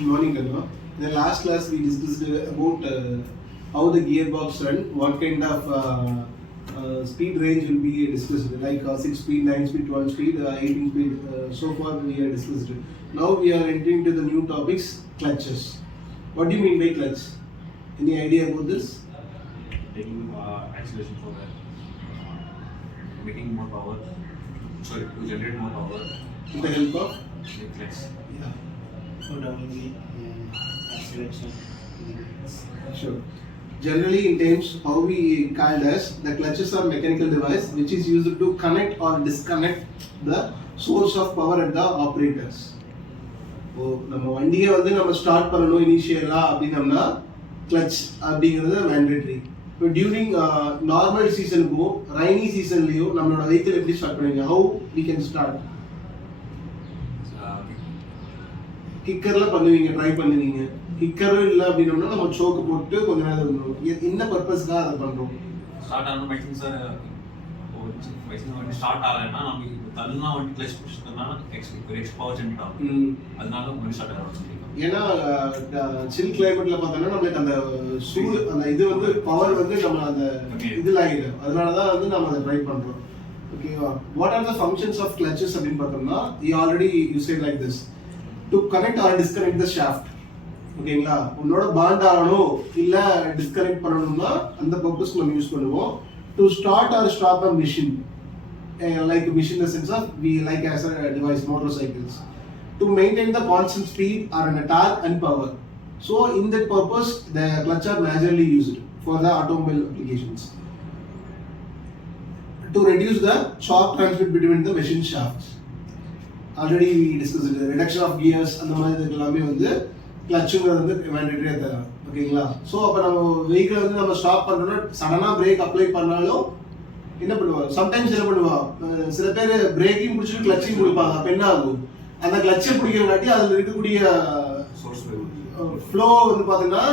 Good morning, Kanna. In the last class, we discussed about how the gearbox run, what kind of speed range will be discussed, like 6 speed, 9 speed, 12 speed, 18 speed. So far, we have discussed it. Now we are entering to the new topics, clutches. What do you mean by clutch? Any idea about this? Taking acceleration for making more power. Sorry, to generate more power. With the help of? Clutch. Yeah. For down the acceleration. Sure. Generally, in terms, how we called as the clutches are mechanical device which is used to connect or disconnect the source of power at the operators. இப்போ நம்ம வண்டியை வந்து நம்ம start பண்ணணும் இனிஷியலாக அப்படின்னம்னா clutch அப்படிங்கிறது mandatory. இப்போ டியூரிங் நார்மல் சீசனுக்கும் ரைனி சீசன்லேயும் நம்மளோட வெஹிக்கிள் எப்படி ஸ்டார்ட் பண்ணுவீங்க? How we can start? கிக்கரில் பண்ணுவீங்க, ட்ரை பண்ணுவீங்க. கிக்கரும் இல்லை அப்படின்னோம்னா நம்ம சோக்கு போட்டு கொஞ்ச நேரம் இருந்தோம். என்ன பர்பஸ்க்காக அதை பண்ணுறோம்? ஸ்டார்ட் ஆகணும் பைக்கிங் சார். பைக்கிங் வண்டி ஸ்டார்ட் ஆகலைன்னா நம்ம தள்ளுனா வண்டி கிளச் பிடிச்சிட்டோம்னா எக்ஸ்ட்ரா பவர் ஜென்ரேட் ஆகும். அதனால வண்டி ஸ்டார்ட் ஆகும். ஏன்னா சில் கிளைமேட்ல பார்த்தோம்னா நம்மளுக்கு அந்த சூடு அந்த இது வந்து பவர் வந்து நம்ம அந்த இதில் ஆகிடும். அதனால தான் வந்து நம்ம அதை ட்ரை பண்ணுறோம். ஓகேவா? What are the functions of clutches அப்படின்னு பார்த்தோம்னா you already you said like this to connect or disconnect the shaft. ஓகேங்களா? உன்னோட பாண்ட் ஆகணும் இல்லை டிஸ்கனெக்ட் பண்ணணும்னா அந்த பர்பஸ்க்கு நம்ம யூஸ் பண்ணுவோம். To start or stop a machine like a machine in the sense of we like as a device motorcycles to maintain the constant speed or an torque and power. So in that purpose the clutch are majorly used for the automobile applications to reduce the torque transfer between the machine shafts. Already we discussed it, reduction of gears and the மாதிரி எல்லாமே வந்து கிளட்ச்ங்கிறது வந்து மேண்டேட்டரியா தரும். ஓகேங்களா? So அப்போ நம்ம vehicle வந்து நம்ம ஸ்டாப் பண்ணுறோம்னா சடனாக பிரேக் அப்ளை பண்ணாலும் என்ன பண்ணுவாங்க? சம்டைம்ஸ் என்ன பண்ணுவாங்க, சில பேர் பிரேக்கிங் பிடிச்சிட்டு கிளச்சிங் கொடுப்பாங்க. அப்போ என்ன ஆகும்? அந்த கிளச்சை பிடிக்கிறங்காட்டி அதில் இருக்கக்கூடிய ஃப்ளோ வந்து பார்த்தீங்கன்னா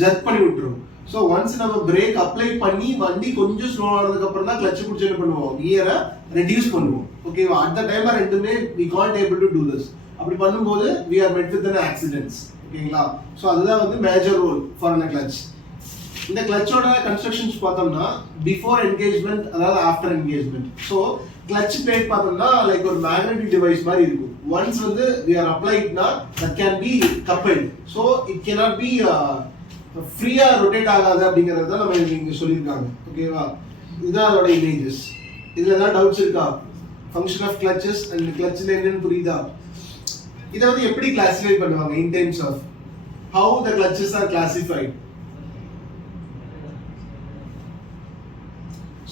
ஜர்க் பண்ணி விட்டுரும். ஸோ ஒன்ஸ் நம்ம பிரேக் அப்ளை பண்ணி வண்டி கொஞ்சம் ஸ்லோ ஆனதுக்கு அப்புறம் தான் கிளச்சை பிடிச்சி என்ன பண்ணுவோம், கியரை ரெடியூஸ் பண்ணுவோம். ஓகேவா? அட் த டைம் ரெண்டுமே we can't able to do this. அப்படி பண்ணும்போது we are met with an accidents. ஓகேங்களா? ஸோ அதுதான் வந்து major role for an clutch. இந்த கிளச்சோட கன்ஸ்ட்ரக்ஷன்ஸ் பார்த்தோம்னா பிஃபோர் என்கேஜ்மெண்ட் அதாவது after engagement. So clutch plate பார்த்தோம்னா லைக் ஒரு மேக்னெட்டிக் டிவைஸ் மாதிரி இருக்கும். ஒன்ஸ் வந்து வி ஆர் அப்ளைட்னா that can be coupled. So it cannot be ஃப்ரீயா ரொட்டேட் ஆகாது அப்படிங்கிறது தான் நம்ம இங்கே சொல்லியிருக்காங்க. ஓகேவா? இதுதான் அதோட இமேஜஸ். இதில் ஏதாவது டவுட்ஸ் இருக்கா? ஃபங்க்ஷன் ஆஃப் கிளச்சஸ் அண்ட் கிளச்சில் என்னன்னு புரியுதா? இதை வந்து எப்படி கிளாசிஃபை பண்ணுவாங்க in terms of how the clutches are classified?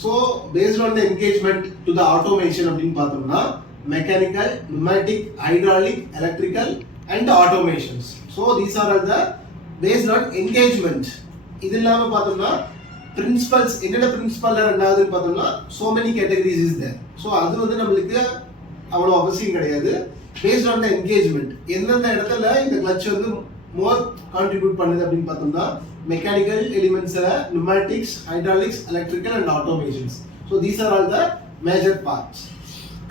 So based on the engagement to the automation அப்படின்னு பார்த்தோம்னா mechanical, pneumatic, hydraulic, electrical and automations. So these are all the based on engagement. இது இல்லாம பார்த்தோம்னா principles, என்னென்ன principle ரெண்டாவதுன்னு பார்த்தோம்னா so many categories is there. So அது வந்து நம்மளுக்கு அவ்வளோ அவசியம் கிடையாது. based on the engagement எந்தெந்த இடத்துல இந்த கிளட்ச் வந்து more contribute பண்ணுது அப்படின்னு பார்த்தோம்னா mechanical elements, pneumatics, hydraulics, electrical and automations. So these are all the major parts.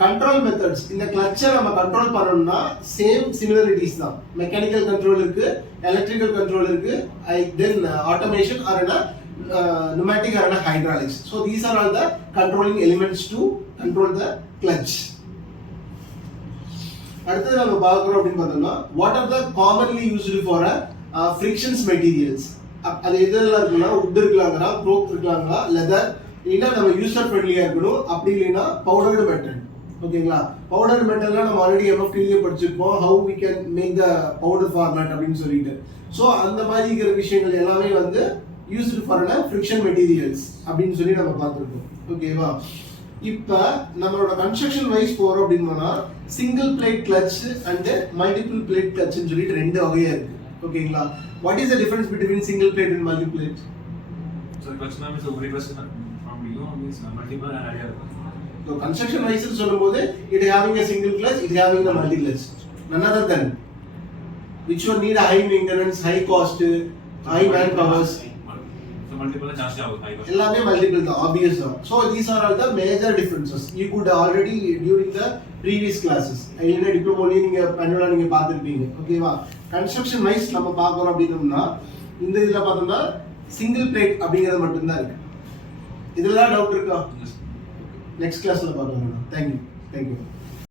Control methods. இந்த கிளட்சை நம்ம கண்ட்ரோல் பண்ணணும்னா சேம் சிமிலரிட்டிஸ் தான். மெக்கானிக்கல் கண்ட்ரோல் இருக்கு, எலக்ட்ரிக்கல் கண்ட்ரோல் இருக்கு, then automation or pneumatic or hydraulics. So these are all the controlling elements to control the clutch. அடுத்து நம்ம பார்க்குறோம் அப்படின்னு பார்த்தோம்னா what are the commonly used for frictions materials. அது எதெல்லாம் இருக்குன்னா உட் இருக்கலாங்களா, ப்ரோக் இருக்கலாங்களா, லெதர், இல்லைன்னா நம்ம யூசர் ஃப்ரெண்ட்லியாக இருக்கணும், அப்படி இல்லைன்னா பவுடர்டு மெட்டல். ஓகேங்களா? பவுடர் மெட்டல்லாம் நம்ம ஆல்ரெடி எம்எஃப்டிலேயே படிச்சிருப்போம், how we can make the powder format அப்படின்னு சொல்லிட்டு. ஸோ அந்த மாதிரி இருக்கிற விஷயங்கள் எல்லாமே வந்து யூஸ்டு ஃபார் ஃப்ரிக்ஷன் மெட்டீரியல்ஸ் அப்படின்னு சொல்லி நம்ம பார்த்துருக்கோம். ஓகேவா? இப்போ நம்மளோட கன்ஸ்ட்ரக்ஷன் வைஸ் போகிறோம் அப்படின்னா single plate clutch and multiple plate கிளட்ச்னு சொல்லிட்டு ரெண்டு வகையாக இருக்கு. ஓகேங்களா? What is the difference between single plate and multi plate? So clutch na means over clutch from you means multiple and area. So construction wise சொல்லும்போது it having a single clutch, it having a multi clutch. None other than which one need a high maintenance, high cost, high manpower. So multiple ஜாஸ்தி ஆகும் high cost எல்லாமே multiple தான் obvious தான். So these are all the major differences you good already during the previous classes என்ன டிப்ளமோலையும் நீங்க மேனுவலா நீங்க பார்த்துருப்பீங்க. ஓகேவா? கன்ஸ்ட்ரக்ஷன் வைஸ் நம்ம பார்க்கறோம் அப்படின்னோம்னா இந்த இதுல பார்த்தோம்னா சிங்கிள் பிளேட் அப்படிங்கிறது மட்டும்தான் இருக்கு. இதெல்லாம் டவுட் இருக்கா? நெக்ஸ்ட் கிளாஸ்ல பார்க்கலாம். தேங்க்யூ.